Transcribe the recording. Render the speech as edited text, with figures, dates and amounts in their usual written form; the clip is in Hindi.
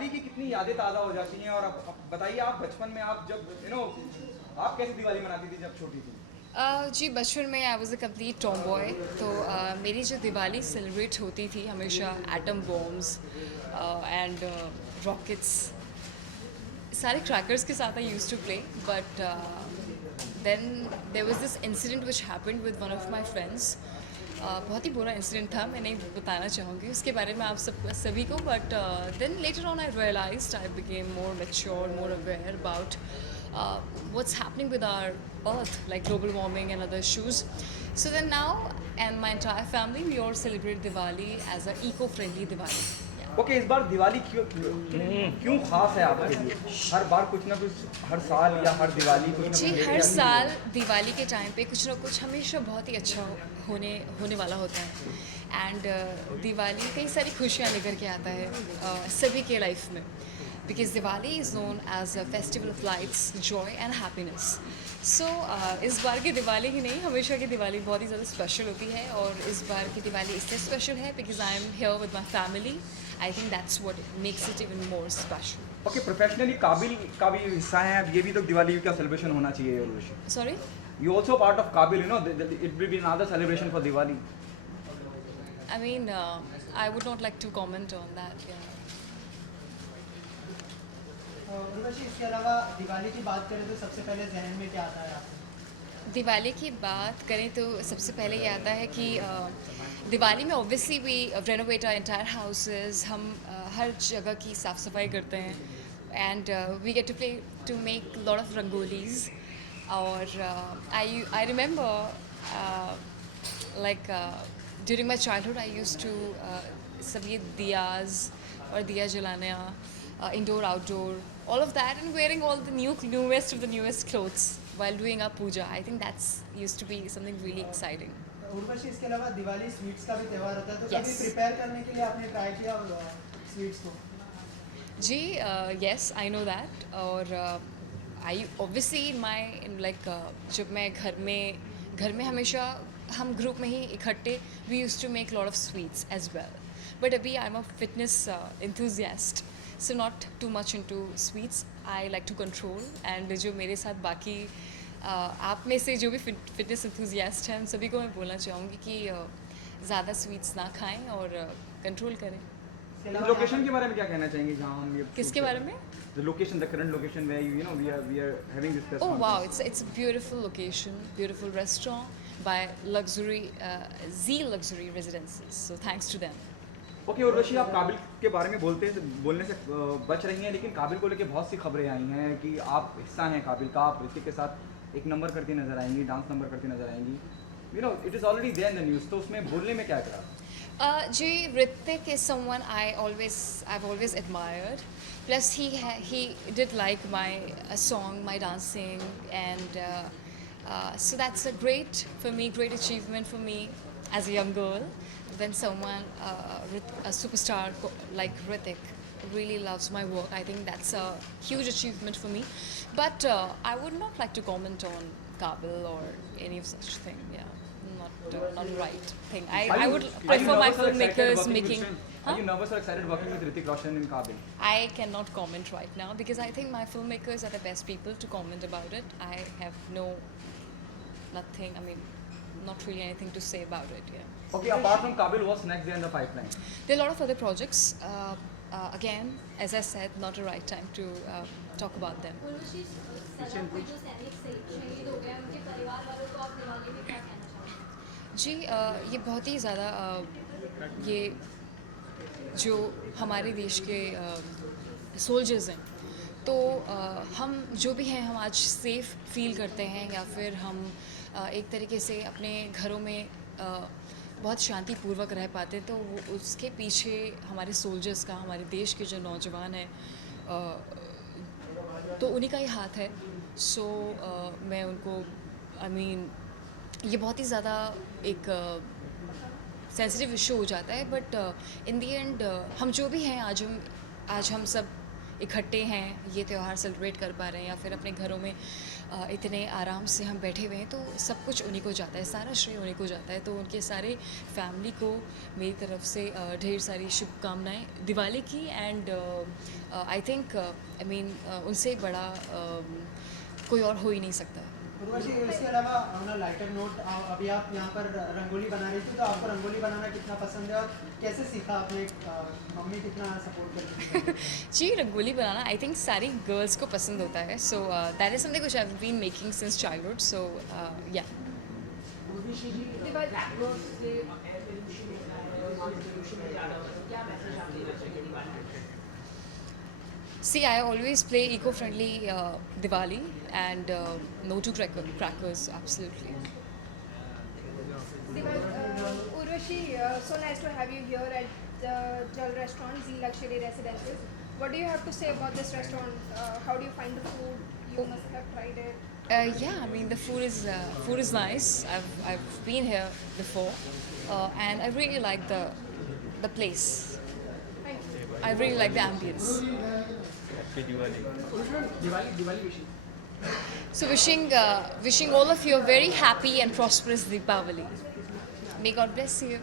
दिवाली की कितनी यादें ताज़ा हो जाती हैं और अब बताइए आप बचपन में आप जब आप कैसे दिवाली मनाती थी जब छोटी थी? जी बचपन में I was a complete tomboy. तो मेरी जो दिवाली सेलिब्रेट होती थी हमेशा एटम बॉम्ब्स एंड रॉकेट्स सारे क्रैकर्स के साथ I used to play. But then there was this incident which happened with one of my friends. बहुत ही बुरा इंसिडेंट था, मैं नहीं बताना चाहूँगी उसके बारे में आप सभी को। But then later on I realised I became more mature, more aware about what's happening with our earth, like global warming and other issues. So then now, and my entire family, we all celebrate Diwali as an eco-friendly Diwali. Okay, इस बार दिवाली क्यों खास है आपके लिए? हर बार कुछ ना कुछ, हर साल या हर दिवाली कुछ ना कुछ जी लेके हर आती है। साल दिवाली के टाइम पे कुछ ना कुछ हमेशा बहुत ही अच्छा होने वाला होता है। एंड दिवाली कई सारी खुशियाँ लेकर के आता है सभी के लाइफ में। Because Diwali is known as a festival of lights, joy and happiness. So इस बार की दिवाली ही नहीं, हमेशा की दिवाली बहुत ही ज़्यादा स्पेशल होती है। और इस बार की दिवाली इसलिए स्पेशल है because I am here with my family. I think that's what makes it even more special. Okay, professionally काबिल का भी हिस्सा है, अब ये भी तो दिवाली का सेलिब्रेशन होना चाहिए। Urvashi, sorry, you also part of Kaabil, it will be another celebration for Diwali. I mean, I would not like to comment on that. Yeah. Urvashi, इसके अलावा दिवाली की बात करें तो सबसे पहले जहन में क्या आता है आपको? दिवाली की बात करें तो सबसे पहले ये आता है कि दिवाली में obviously we renovate our entire houses. हम हर जगह की साफ़ सफाई करते हैं and we get to play to make lot of rangolis. और I remember like during my childhood I use to सब ये दियाज और दिया जलाना, indoor, outdoor, all of that, and wearing all the newest of the newest clothes while doing our puja. I think that's used to be something really exciting. Urvashi, इसके अलावा दिवाली स्वीट्स का भी त्यौहार होता है, तो Yes. कभी प्रिपेयर करने के लिए आपने ट्राई किया स्वीट्स को? जी yes, I know that. और I obviously जब मैं घर में हमेशा हम ग्रुप में ही इकट्ठे we used to make lot of sweets as well. But अभी I'm a fitness enthusiast. So not too much into sweets. I like to control. And जो मेरे साथ बाकी आप में से जो भी फिटनेस enthusiast हैं उन सभी को मैं बोलना चाहूँगी कि ज़्यादा स्वीट्स ना खाएं और कंट्रोल करें। इसके अलावा लोकेशन के बारे में क्या कहना चाहेंगे जहाँ हम ये किसके बारे में? The location, the current location where we are having this press Oh wow, conference. it's a beautiful location, beautiful restaurant by luxury Z Luxury Residences. So thanks to them. Okay, Urvashi, आप काबिल के बारे में बोलने से बच रही हैं, लेकिन काबिल को लेके बहुत सी खबरें आई हैं कि आप हिस्सा हैं काबिल का, आप ऋतिक के साथ एक नंबर करती नजर आएंगी, डांस नंबर करती नजर आएंगी। It is already there in the news, तो उसमें बोलने में क्या करा? जी Ritik is someone I've always admired. Plus he did like my song, my dancing, and so that's a great achievement for me as a young girl. When someone a superstar like Ritik really loves my work, I think that's a huge achievement for me. But I would not like to comment on Kabil or any of such thing. Yeah. Not the right thing. I would prefer my filmmakers making. Are you nervous or excited working with Hrithik Roshan in Kabil? I cannot comment right now because I think my filmmakers are the best people to comment about it. I have nothing. I mean, not really anything to say about it. Yeah. Okay, apart from Kabil, what's next there in the pipeline? There are a lot of other projects. Again, as I said, not the right time to talk about them. Urvashi, सलाम को जो सैनिक शहीद हो गए हैं, उनके परिवार वालों को आप दिवाली में क्या कहना चाहोगे? जी ये बहुत ही ज़्यादा ये जो हमारे देश के सोल्जर्स हैं, तो हम जो भी हैं हम आज सेफ़ फील करते हैं या फिर हम एक तरीके से अपने घरों में बहुत शांतिपूर्वक रह पाते हैं। तो उसके पीछे हमारे सोल्जर्स का, हमारे देश के जो नौजवान हैं तो उन्हीं का ही हाथ है। सो मैं उनको ये बहुत ही ज़्यादा एक सेंसिटिव इशू हो जाता है। बट इन दी एंड हम जो भी हैं आज हम सब इकट्ठे हैं, ये त्यौहार सेलिब्रेट कर पा रहे हैं या फिर अपने घरों में इतने आराम से हम बैठे हुए हैं, तो सब कुछ उन्हीं को जाता है, सारा श्रेय उन्हीं को जाता है। तो उनके सारे फैमिली को मेरी तरफ से ढेर सारी शुभकामनाएं दिवाली की। And I think I mean उनसे बड़ा कोई और हो ही नहीं सकता। उर्वशी, इसके अलावा ऑन अ लाइटर नोट, अभी आप यहाँ पर रंगोली बना रही थी, तो आपको रंगोली बनाना कितना पसंद है और कैसे सीखा आपने? मम्मी कितना सपोर्ट करती है? जी, रंगोली बनाना आई थिंक सारी गर्ल्स को पसंद होता है। So that is something which I have been making since childhood. So या See, I always play eco-friendly Diwali and no to crackers, absolutely. Urvashi, so nice to have you here at the Jal Restaurant, Z Luxury Residences. What do you have to say about this restaurant? How do you find the food? You must have tried it. Yeah, I mean the food is nice. I've been here before, and I really like the place. Thank you. I really like the ambience. So wishing all of you a very happy and prosperous Deepavali. May God bless you.